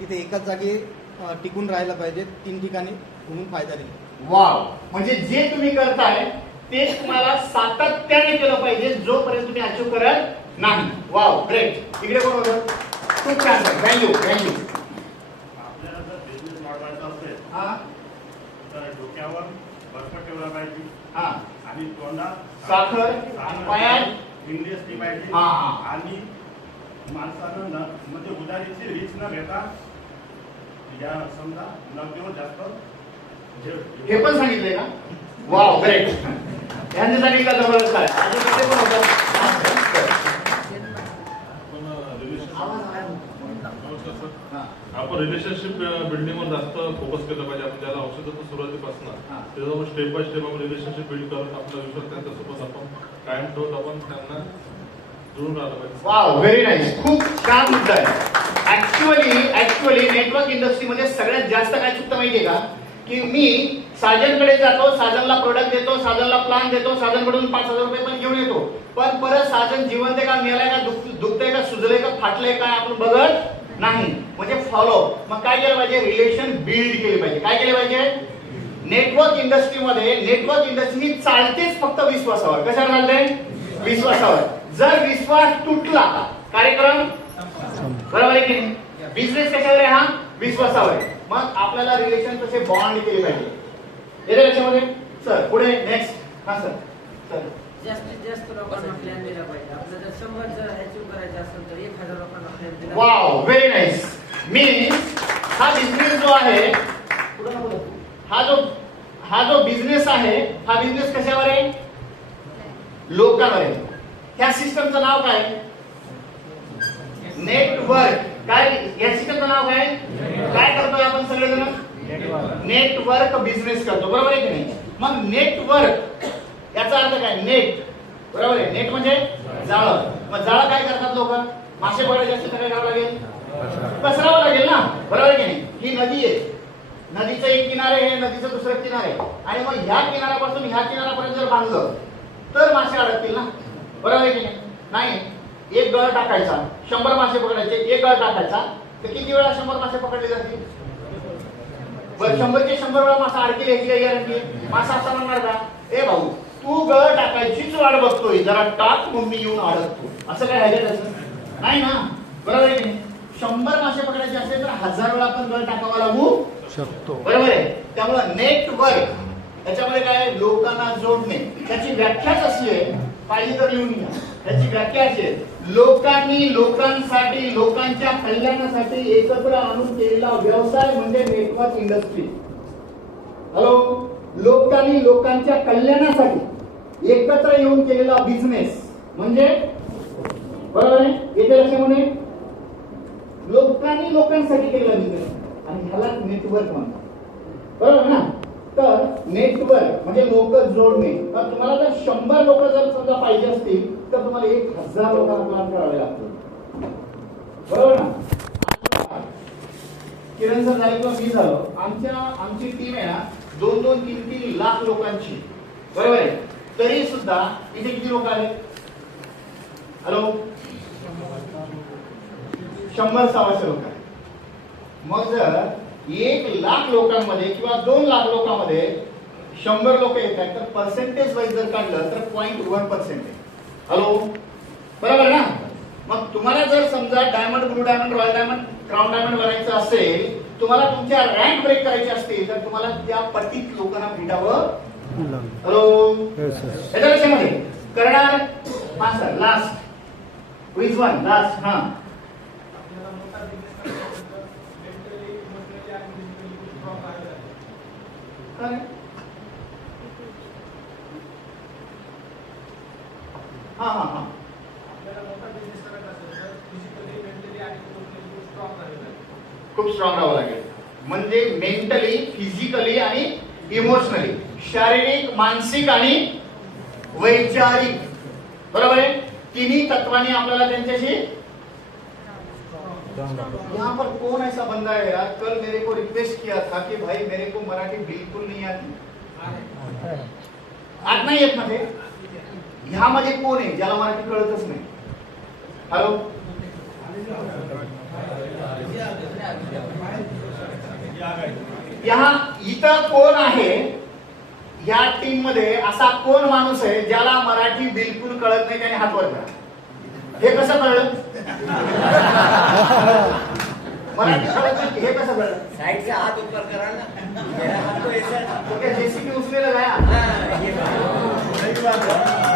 तिथे एकाच जागी टिकून राहायला पाहिजे, 3 ठिकाणी घुमून फायदा नाही. वाव, म्हणजे जे तुम्ही करताय ते तुम्हाला सातत्याने केलं पाहिजे जोपर्यंत तुम्ही अचीव करत नाही. Wow, great. इकडे कोण होतं? खूप छान सर, थँक्यू थँक्यू. आपल्याला जर बिझनेस वाढवायचा असेल हा तर डोक्यावर बर्फ ठेवला पाहिजे हा आणि तोंडात साखर आणि पायात हिंदी असली पाहिजे हा, हा. आणि माणसानं म्हणजे उधारीची रीच न घेता या समजा नगदीवर जास्त हे पण सांगितलंय का? Wow, great. यांनी सांगितलं जबरदस्त आहे. अजून कुठे पण होतं? आपण रिलेशनशिप बिल्डिंगवर जास्त फोकस केलं पाहिजे. आपण ज्याला औषधाचं सुरुवातीपासून त्याच्यावर स्टेप बाय स्टेप आपण रिलेशनशिप बिल्ड करत आपला विश्वास त्यांच्यासोबत आपण कायम ठेवत आपण त्यांना जुळून राहिलं पाहिजे. Wow, very nice. खूप छान मुद्दा आहे. ऍक्च्युअली नेटवर्क इंडस्ट्रीमध्ये सगळ्यात जास्त काय चुकतं माहितीये का? की मी साजनकडे जातो, साजनला प्रोडक्ट देतो, साजनला प्लान देतो, साजनकडून 5,000 रुपये पण घेऊन येतो, पण परत साजन जिवंत आहे का, मेलाय का, दुखतंय का, सुजलंय का, फाटलंय काय आपण बघत नाही. म्हणजे फॉलो. मग काय केलं पाहिजे? रिलेशन बिल्ड केली पाहिजे. काय केले पाहिजे? नेटवर्क इंडस्ट्री ही चालतेच फक्त विश्वासावर. कशावर चालते? विश्वासावर. जर विश्वास तुटला कार्यक्रम बरोबर आहे की नाही? बिझनेस कशावर आहे? हा विश्वासावर आहे. मग आपल्याला रिलेशन कसे बॉन्ड केले पाहिजे. येते लक्षामध्ये? सर पुढे नेक्स्ट. हा सर. सर जास्तीत जास्त लोकांना प्लॅन दिला पाहिजे. आपल्याला जर 100 जर अचीव करायचं असेल तर 1000 लोकांना प्लॅन दिला. Wow, very nice. मी हा बिझनेस जो आहे, हा जो बिझनेस आहे, हा बिझनेस कशावर आहे? लोकांवर आहे. ह्या सिस्टमचं नाव काय? नेटवर्क. काय या सिस्टमचं नाव काय? काय करतोय आपण सगळेजण? नेटवर्क बिझनेस करतो, बरोबर आहे की नाही? मग नेटवर्क याचा अर्थ काय? नेट, बरोबर आहे. नेट म्हणजे जाळं. मग जाळं काय करतात लोक? मासे पकडायचे असतील तर काय करावं लागेल? पसरावं लागेल ना, बरोबर आहे की नाही? ही नदी आहे, नदीचं एक किनारे आहे, नदीचं दुसरं किनारे आहे, आणि मग ह्या किनाऱ्यापासून ह्या किनाऱ्यापर्यंत जर बांधलं तर मासे अडकतील ना, बरोबर आहे की नाही? नाही, एक गळ टाकायचा, 100 मासे पकडायचे, एक गळ टाकायचा, तर किती वेळा 100 मासे पकडले जातील? बरं, 100चे 100 वेळा मासा अडकेल याची काही गॅरंटी आहे? मासा असा म्हणणार का, ए भाऊ तू गळ टाकायचीच वाट बघतोय, जरा टाक मग मी येऊन अडकतो, असं काय आहे त्याचं? नाही ना, बरोबर आहे की नाही? 100 मासे पकडायचे असेल तर 1000 वेळा आपण गळ टाकावा लागू शकतो, बरोबर आहे? त्यामुळे नेटवर्क त्याच्यामध्ये काय? लोकांना जोडणे. त्याची व्याख्याच अशी आहे, पाहिजे तर लिहून घ्या. त्याची व्याख्या अशी आहे, लोकांनी लोकांसाठी, लोकांच्या कल्याणासाठी एकत्र आणून केलेला व्यवसाय म्हणजे नेटवर्क इंडस्ट्री. हॅलो, लोकांनी लोकांच्या कल्याणासाठी एकत्र येऊन केलेला बिझनेस म्हणजे, बरोबर आहे? येते लक्षामध्ये? लोकांनी लोकांसाठी केलेला बिझनेस, आणि ह्याला नेटवर्क म्हणतात, बरोबर ना? तर नेटवर्क म्हणजे लोक जोडणे. तर तुम्हाला जर 100 लोक जर समजा पाहिजे असतील तर तुम्हाला 1000 लोकांना प्लॅन करावे लागतील, बरोबर ना? किरण सर झाले किंवा मी झालो, आमची टीम आहे ना 2-2, 3-3 लाख लोकांची, बरोबर आहे? तरी सुद्धा इथे किती लोक आहेत? हॅलो, 100-125 लोक आहेत. मग जर 1 लाख लोकांमध्ये किंवा 2 लाख लोकांमध्ये 100 लोक येत आहेत तर पर्सेंटेज वाईज जर काढलं तर 0.1% आहे. हॅलो, बरोबर ना? मग तुम्हाला जर समजा diamond, blue diamond, royal diamond, crown diamond बनायचं असेल, तुम्हाला तुमच्या रँक ब्रेक करायचे असतील तर तुम्हाला त्या पटीत लोकांना भेटावं. हॅलो, याच्या लक्षामध्ये करणार? हा sir, last which one? Last. हा, हा हा हा खूप स्ट्रॉंग राहावं लागेल. म्हणजे मेंटली, फिजिकली आणि इमोशनली, शारीरिक, मानसिक आणि वैचारिक, बरोबर आहे? तिन्ही तत्वांनी आपल्याला त्यांच्याशी. यहाँ पर कौन ऐसा बंदा है यार, कल मेरे को रिक्वेस्ट किया था कि भाई मेरे को मराठी बिल्कुल नहीं आती. आज नाही येत मध्ये. ह्यामध्ये कोण आहे ज्याला मराठी कळतच नाही? हॅलो, यहाँ इथं कोण आहे या टीम मध्ये असा कोण माणूस आहे ज्याला मराठी बिलकुल कळत नाही, त्याने हात वर करा. हे कसं कळलं? मराठी कळत नाही हे कसं कळलं? साइड से हाथ ऊपर करा ना, मेरा हाथ तो ऐसा है. तो क्या जेसीबी उचलेला गया? हाँ, ये बात.